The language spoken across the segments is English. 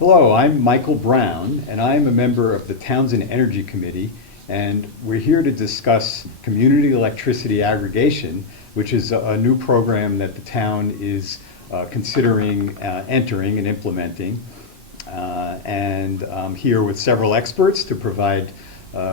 Hello, I'm Michael Brown, and I'm a member of the Townsend Energy Committee, and we're here to discuss community electricity aggregation, which is a new program that the town is considering entering and implementing. And I'm here with several experts to provide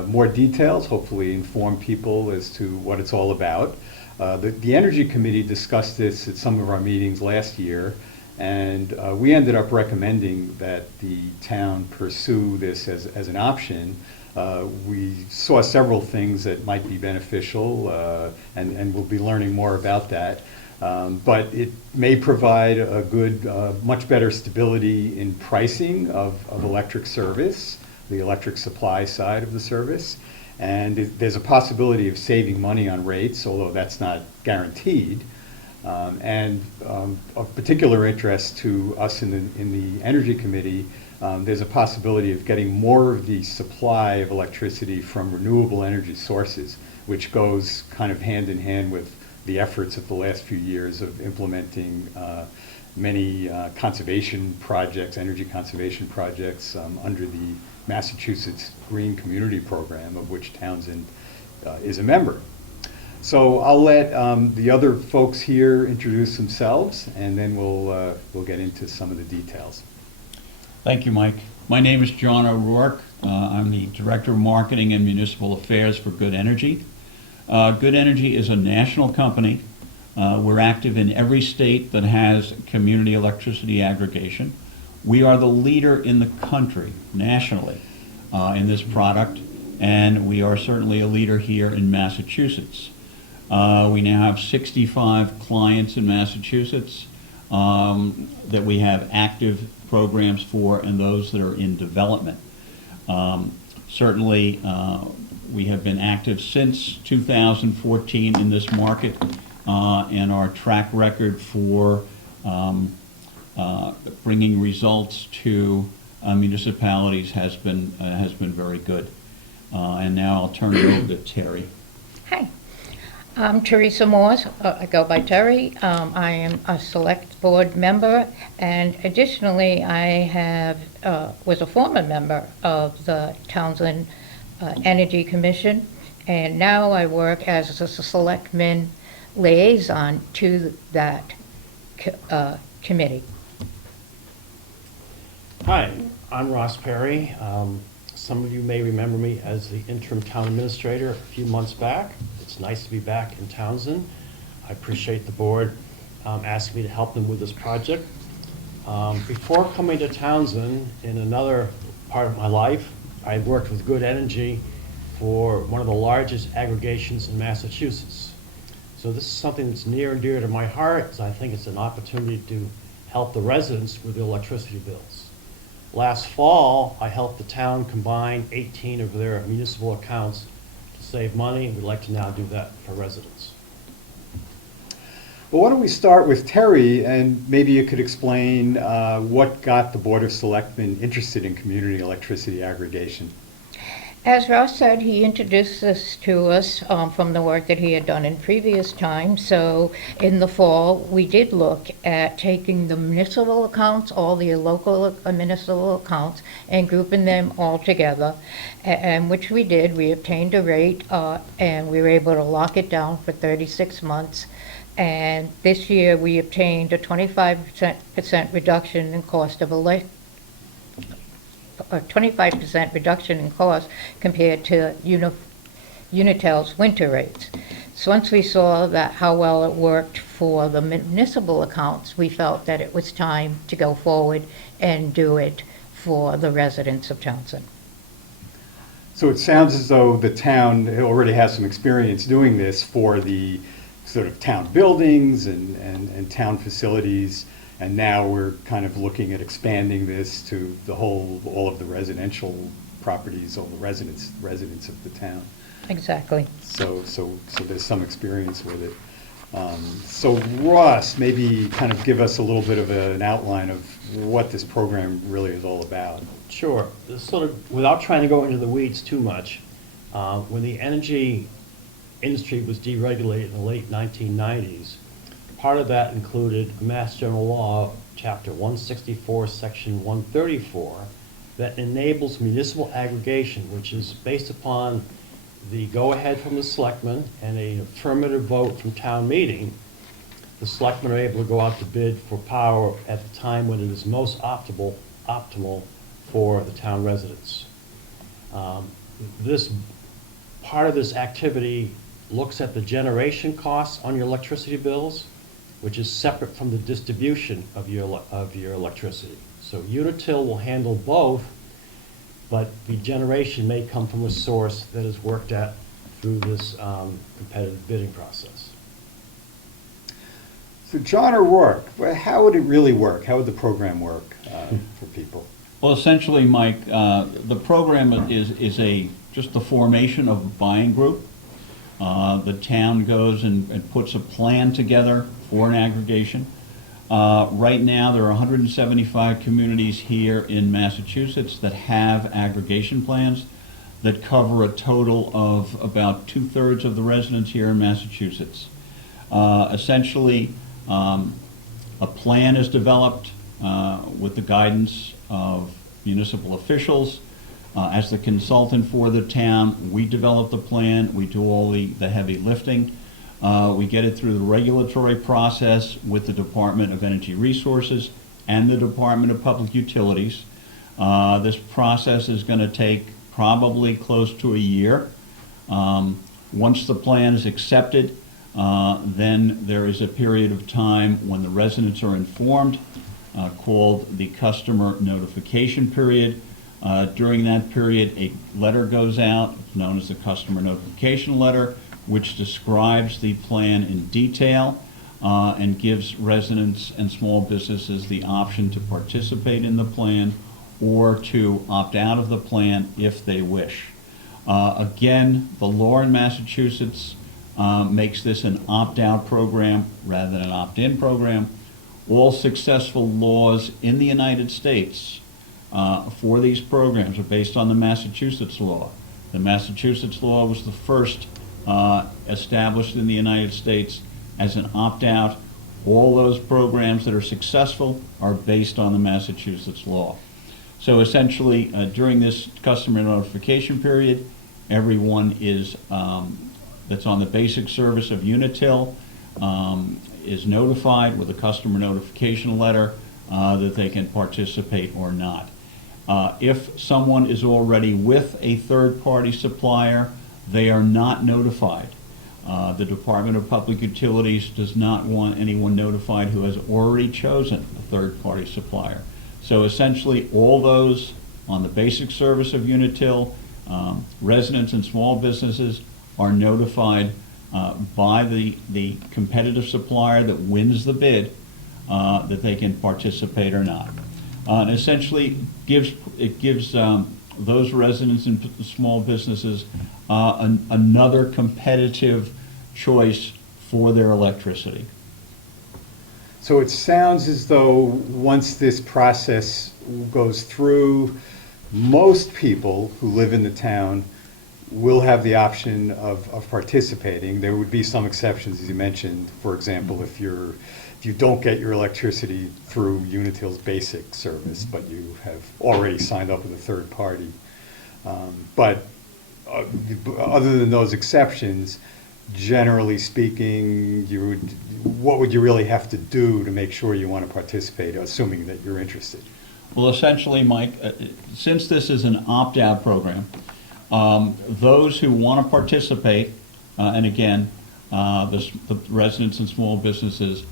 more details, hopefully inform people as to what it's all about. The Energy Committee discussed this at some of our meetings last year, and we ended up recommending that the town pursue this as an option. We saw several things that might be beneficial, and we'll be learning more about that. But it may provide a good, much better stability in pricing of electric service, the electric supply side of the service. And there's a possibility of saving money on rates, although that's not guaranteed. Of particular interest to us in the Energy Committee, there's a possibility of getting more of the supply of electricity from renewable energy sources, which goes kind of hand in hand with the efforts of the last few years of implementing many conservation projects, energy conservation projects under the Massachusetts Green Community Program, of which Townsend is a member. So I'll let the other folks here introduce themselves, and then we'll get into some of the details. Thank you, Mike. My name is John O'Rourke. I'm the Director of Marketing and Municipal Affairs for Good Energy. Good Energy is a national company. We're active in every state that has community electricity aggregation. We are the leader in the country nationally in this product, and we are certainly a leader here in Massachusetts. We now have 65 clients in Massachusetts that we have active programs for, and those that are in development. Certainly, we have been active since 2014 in this market, and our track record for bringing results to municipalities has been very good. And now I'll turn it over to Terry. Hi, I'm Teresa Morse. I go by Terry. I am a select board member, and additionally, I was a former member of the Townsend Energy Commission, and now I work as a selectman liaison to that committee. Hi, I'm Ross Perry. Some of you may remember me as the interim town administrator a few months back. It's nice to be back in Townsend. I appreciate the board asking me to help them with this project. Before coming to Townsend, in another part of my life, I worked with Good Energy for one of the largest aggregations in Massachusetts. So this is something that's near and dear to my heart, so I think it's an opportunity to help the residents with their electricity bills. Last fall, I helped the town combine 18 of their municipal accounts to save money. We'd like to now do that for residents. Well, why don't we start with Terry, and maybe you could explain what got the Board of Selectmen interested in community electricity aggregation. As Ross said, he introduced this to us from the work that he had done in previous times. So in the fall, we did look at taking the municipal accounts, all the local municipal accounts, and grouping them all together, and which we did. We obtained a rate, and we were able to lock it down for 36 months. And this year, we obtained a 25% reduction in cost of electricity. A 25% reduction in cost compared to Unitel's winter rates. So once we saw that how well it worked for the municipal accounts, we felt that it was time to go forward and do it for the residents of Townsend. So it sounds as though the town already has some experience doing this for the sort of town buildings and town facilities. And now we're kind of looking at expanding this to all of the residential properties, all the residents of the town. Exactly. So there's some experience with it. So Ross, maybe kind of give us a little bit of an outline of what this program really is all about. Sure. This sort of, without trying to go into the weeds too much, when the energy industry was deregulated in the late 1990s, part of that included a Mass General Law Chapter 164, Section 134, that enables municipal aggregation, which is based upon the go-ahead from the selectmen and an affirmative vote from town meeting. The selectmen are able to go out to bid for power at the time when it is most optimal for the town residents. This part of this activity looks at the generation costs on your electricity bills, which is separate from the distribution of your electricity. So Unitil will handle both, but the generation may come from a source that is worked at through this competitive bidding process. So John O'Rourke, how would it really work? How would the program work for people? Well, essentially, Mike, the program is just the formation of a buying group. The town goes and puts a plan together for an aggregation. Right now, there are 175 communities here in Massachusetts that have aggregation plans that cover a total of about 2/3 of the residents here in Massachusetts. Essentially, a plan is developed with the guidance of municipal officials. As the consultant for the town, we develop the plan, we do all the heavy lifting. We get it through the regulatory process with the Department of Energy Resources and the Department of Public Utilities. This process is going to take probably close to a year. Once the plan is accepted, then there is a period of time when the residents are informed, called the customer notification period. During that period, a letter goes out, known as the customer notification letter, which describes the plan in detail and gives residents and small businesses the option to participate in the plan or to opt out of the plan if they wish. Again, the law in Massachusetts makes this an opt-out program rather than an opt-in program. All successful laws in the United States for these programs are based on the Massachusetts law. The Massachusetts law was the first established in the United States as an opt-out. All those programs that are successful are based on the Massachusetts law. So essentially, during this customer notification period, everyone is that's on the basic service of Unitil is notified with a customer notification letter that they can participate or not. If someone is already with a third-party supplier, they are not notified. The Department of Public Utilities does not want anyone notified who has already chosen a third-party supplier. So essentially, all those on the basic service of Unitil, residents and small businesses are notified by the competitive supplier that wins the bid that they can participate or not. And essentially, it gives those residents and small businesses another competitive choice for their electricity. So it sounds as though once this process goes through, most people who live in the town will have the option of participating. There would be some exceptions, as you mentioned. For example, if you don't get your electricity through Unitil's basic service, but you have already signed up with a third party. But other than those exceptions, generally speaking, what would you really have to do to make sure you want to participate, assuming that you're interested? Well, essentially, Mike, since this is an opt-out program, those who want to participate, and again, the residents and small businesses,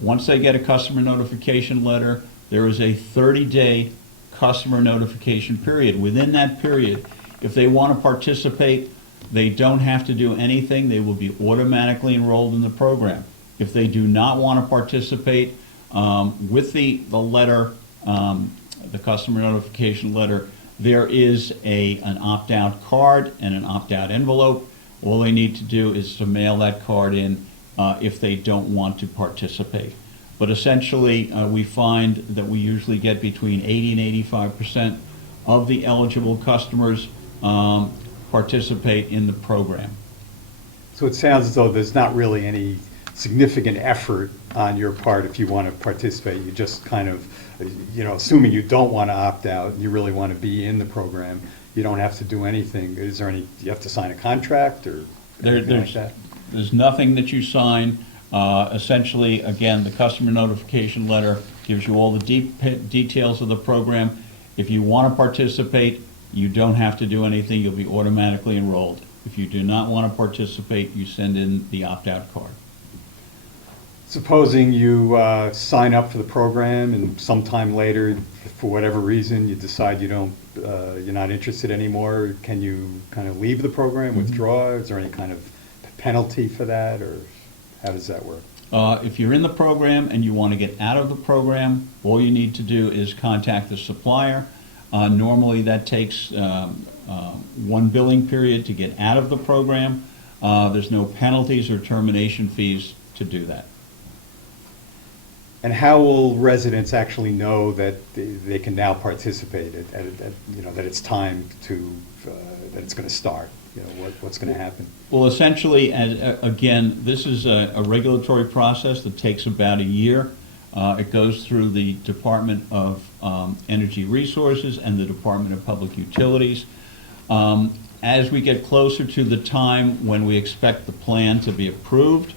once they get a customer notification letter, there is a 30-day customer notification period. Within that period, if they want to participate, they don't have to do anything. They will be automatically enrolled in the program. If they do not want to participate, with the letter, the customer notification letter, there is an opt-out card and an opt-out envelope. All they need to do is to mail that card in if they don't want to participate. But essentially, we find that we usually get between 80 and 85% of the eligible customers participate in the program. So it sounds as though there's not really any significant effort on your part if you want to participate. You just kind of, assuming you don't want to opt out, and you really want to be in the program, you don't have to do anything. Is there any, do you have to sign a contract or anything like that? There's nothing that you sign. Essentially, again, the customer notification letter gives you all the details of the program. If you want to participate, you don't have to do anything. You'll be automatically enrolled. If you do not want to participate, you send in the opt-out card. Supposing you sign up for the program and sometime later, for whatever reason, you decide you're not interested anymore, can you kind of leave the program, withdraw? Is there any kind of penalty for that, or how does that work? If you're in the program and you want to get out of the program, all you need to do is contact the supplier. Normally that takes one billing period to get out of the program. There's no penalties or termination fees to do that. And how will residents actually know that they can now participate, that it's time to, that it's going to start? What's going to happen? Well, essentially, again, this is a regulatory process that takes about a year. It goes through the Department of Energy Resources and the Department of Public Utilities. As we get closer to the time when we expect the plan to be approved,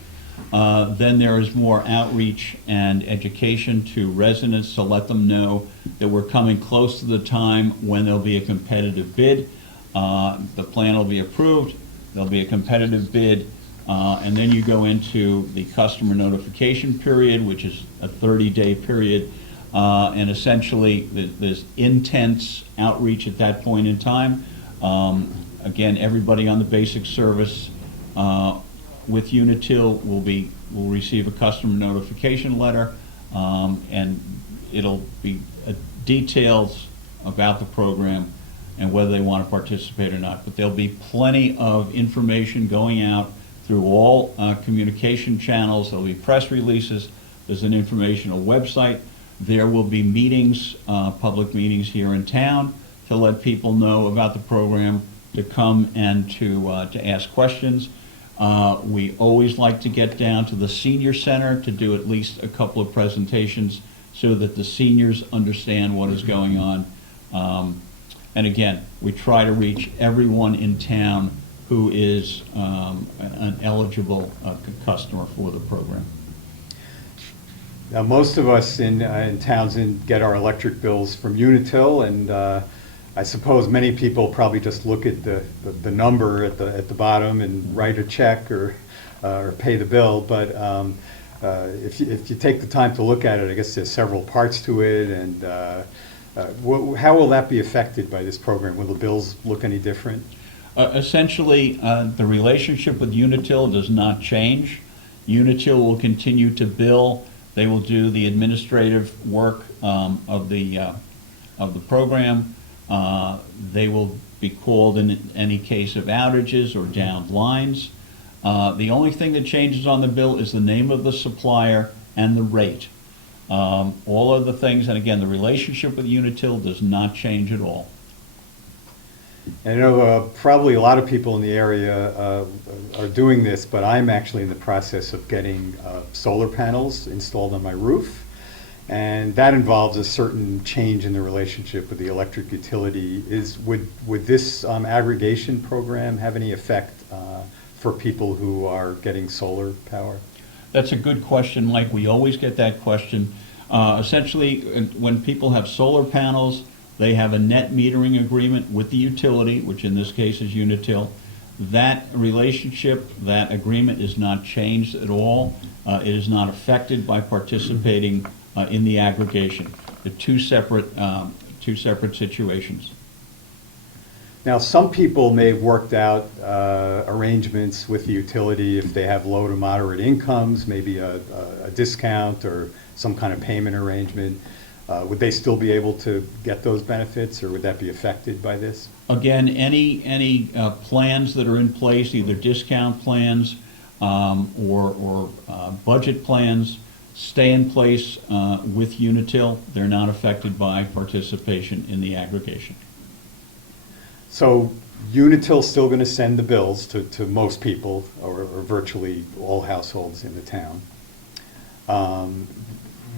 then there is more outreach and education to residents to let them know that we're coming close to the time when there'll be a competitive bid. The plan will be approved, there'll be a competitive bid, and then you go into the customer notification period, which is a 30-day period, and essentially there's intense outreach at that point in time. Again, everybody on the basic service with Unitil will receive a customer notification letter, and it'll be details about the program and whether they want to participate or not. But there'll be plenty of information going out through all communication channels. There'll be press releases. There's an informational website. There will be meetings, public meetings here in town to let people know about the program, to come and to ask questions. We always like to get down to the senior center to do at least a couple of presentations so that the seniors understand what is going on. And again, we try to reach everyone in town who is an eligible customer for the program. Now, most of us in Townsend get our electric bills from Unitil, and I suppose many people probably just look at the number at the bottom and write a check or pay the bill. But if you take the time to look at it, I guess there's several parts to it. And how will that be affected by this program? Will the bills look any different? Essentially, the relationship with Unitil does not change. Unitil will continue to bill. They will do the administrative work of the program. They will be called in any case of outages or downed lines. The only thing that changes on the bill is the name of the supplier and the rate. All of the things, and again, the relationship with Unitil does not change at all. I know probably a lot of people in the area are doing this, but I'm actually in the process of getting solar panels installed on my roof. And that involves a certain change in the relationship with the electric utility. Would this aggregation program have any effect for people who are getting solar power? That's a good question, Mike. We always get that question. Essentially, when people have solar panels, they have a net metering agreement with the utility, which in this case is Unitil. That relationship, that agreement is not changed at all. It is not affected by participating in the aggregation. The two separate situations. Now, some people may have worked out arrangements with the utility if they have low to moderate incomes, maybe a discount or some kind of payment arrangement. Would they still be able to get those benefits, or would that be affected by this? Again, any plans that are in place, either discount plans or budget plans, stay in place with Unitil. They're not affected by participation in the aggregation. So Unitil's still going to send the bills to most people, or virtually all households in the town.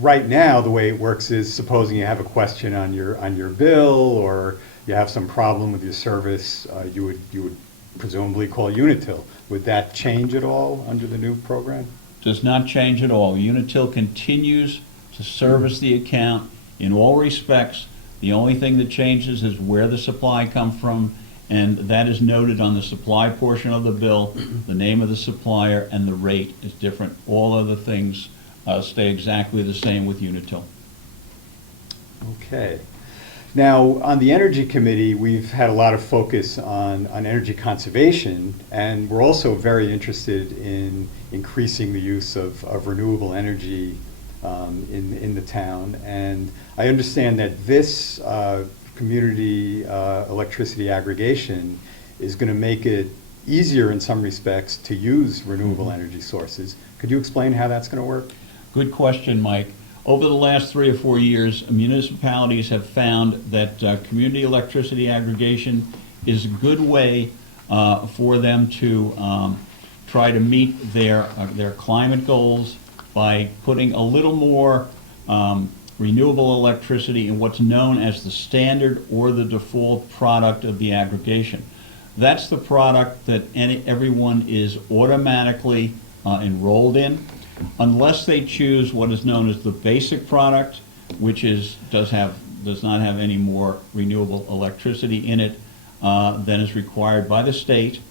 Right now, the way it works is, supposing you have a question on your bill, or you have some problem with your service, you would presumably call Unitil. Would that change at all under the new program? Does not change at all. Unitil continues to service the account in all respects. The only thing that changes is where the supply comes from, and that is noted on the supply portion of the bill. The name of the supplier and the rate is different. All other things stay exactly the same with Unitil. Okay. Now, on the Energy Committee, we've had a lot of focus on energy conservation, and we're also very interested in increasing the use of renewable energy in the town. And I understand that this community electricity aggregation is going to make it easier in some respects to use renewable energy sources. Could you explain how that's going to work? Good question, Mike. Over the last 3 or 4 years, municipalities have found that community electricity aggregation is a good way for them to try to meet their climate goals by putting a little more renewable electricity in what's known as the standard or the default product of the aggregation. That's the product that everyone is automatically enrolled in, unless they choose what is known as the basic product, which does not have any more renewable electricity in it than is required by the state,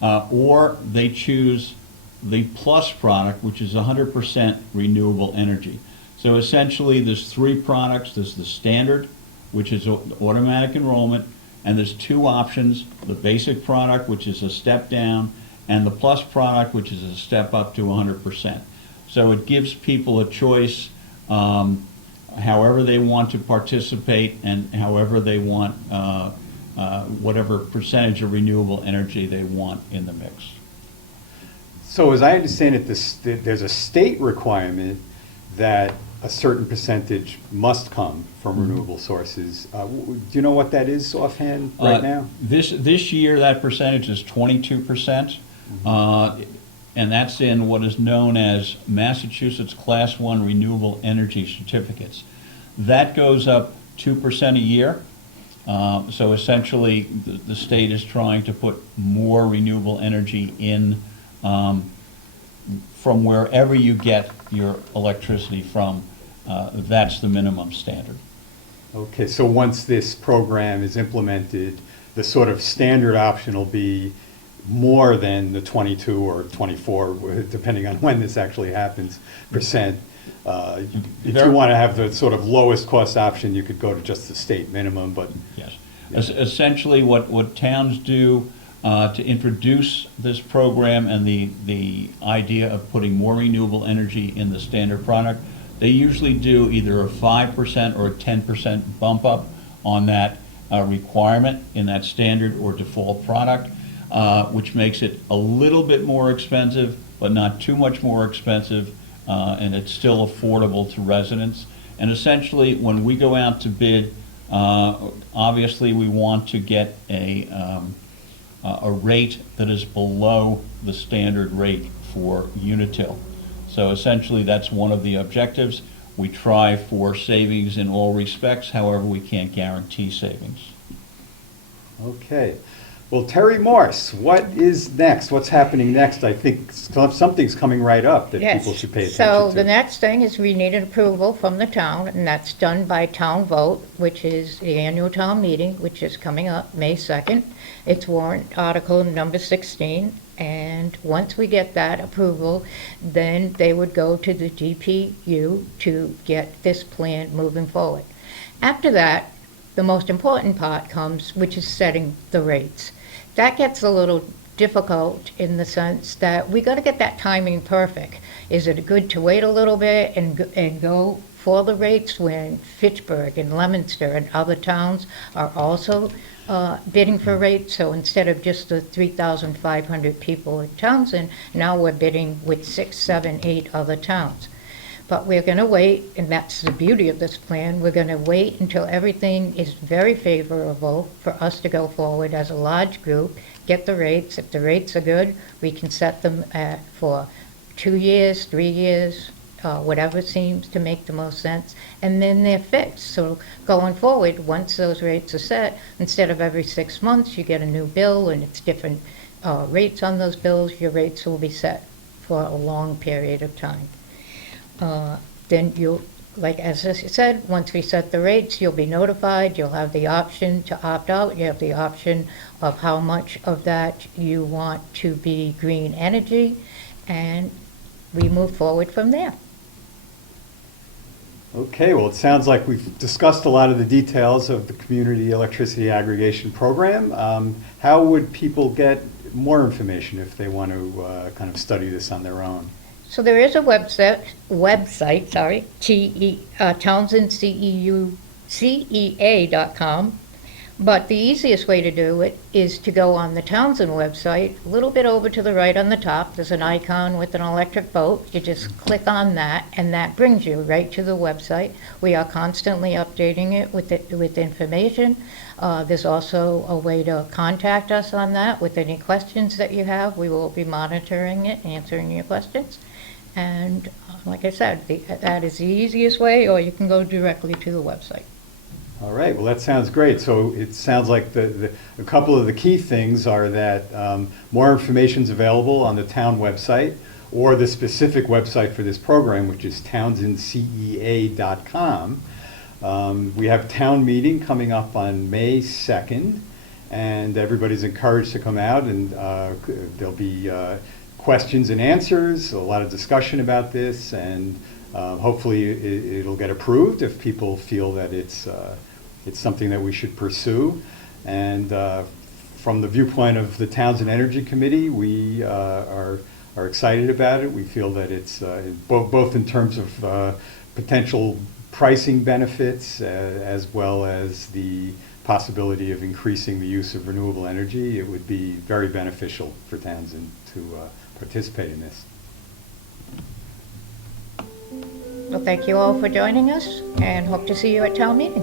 or they choose the plus product, which is 100% renewable energy. So essentially, there's 3 products. There's the standard, which is automatic enrollment, and there's 2 options: the basic product, which is a step down, and the plus product, which is a step up to 100%. So it gives people a choice, however they want to participate and however they want, whatever percentage of renewable energy they want in the mix. So as I understand it, there's a state requirement that a certain percentage must come from renewable sources. Do you know what that is offhand right now? This year, that percentage is 22%. And that's in what is known as Massachusetts Class 1 Renewable Energy Certificates. That goes up 2% a year. So essentially, the state is trying to put more renewable energy in from wherever you get your electricity from. That's the minimum standard. Okay, so once this program is implemented, the sort of standard option will be more than the 22 or 24, depending on when this actually happens, percent. If you want to have the sort of lowest cost option, you could go to just the state minimum, but... Yes. Essentially, what towns do to introduce this program and the idea of putting more renewable energy in the standard product, they usually do either a 5% or a 10% bump up on that requirement in that standard or default product. Which makes it a little bit more expensive, but not too much more expensive, and it's still affordable to residents. And essentially, when we go out to bid, obviously we want to get a rate that is below the standard rate for Unitil. So essentially, that's one of the objectives. We try for savings in all respects, however, we can't guarantee savings. Okay. Well, Terry Morse, what is next? What's happening next? I think something's coming right up that Yes. people should pay attention So to. the next thing is we need an approval from the town, and that's done by town vote, which is the annual town meeting, which is coming up May 2nd. It's warrant article number 16, and once we get that approval, then they would go to the DPU to get this plan moving forward. After that, the most important part comes, which is setting the rates. That gets a little difficult in the sense that we got to get that timing perfect. Is it good to wait a little bit and go for the rates when Fitchburg and Leominster and other towns are also bidding for rates? So instead of just the 3,500 people in Townsend, now we're bidding with 6, 7, 8 other towns. But we're going to wait, and that's the beauty of this plan, we're going to wait until everything is very favorable for us to go forward as a large group, get the rates. If the rates are good, we can set them for 2 years, 3 years, whatever seems to make the most sense, and then they're fixed. So going forward, once those rates are set, instead of every 6 months, you get a new bill and it's different rates on those bills, your rates will be set for a long period of time. Then you'll, like as I said, once we set the rates, you'll be notified, you'll have the option to opt out, you have the option of how much of that you want to be green energy, and we move forward from there. Okay, well, it sounds like we've discussed a lot of the details of the community electricity aggregation program. How would people get more information if they want to kind of study this on their own? So there is a website, TownshendCEA.com, but the easiest way to do it is to go on the Townsend website, a little bit over to the right on the top, there's an icon with an electric boat. You just click on that, and that brings you right to the website. We are constantly updating it with information. There's also a way to contact us on that with any questions that you have. We will be monitoring it, answering your questions. And like I said, that is the easiest way, or you can go directly to the website. All right, well, that sounds great. So it sounds like a couple of the key things are that more information is available on the town website or the specific website for this program, which is townsendcea.com. We have a town meeting coming up on May 2nd, and everybody's encouraged to come out, and there'll be questions and answers, a lot of discussion about this, and hopefully it'll get approved if people feel that it's something that we should pursue. And from the viewpoint of the Townsend Energy Committee, we are excited about it. We feel that it's both in terms of potential pricing benefits as well as the possibility of increasing the use of renewable energy. It would be very beneficial for Townsend to participate in this. Well, thank you all for joining us, and hope to see you at town meeting.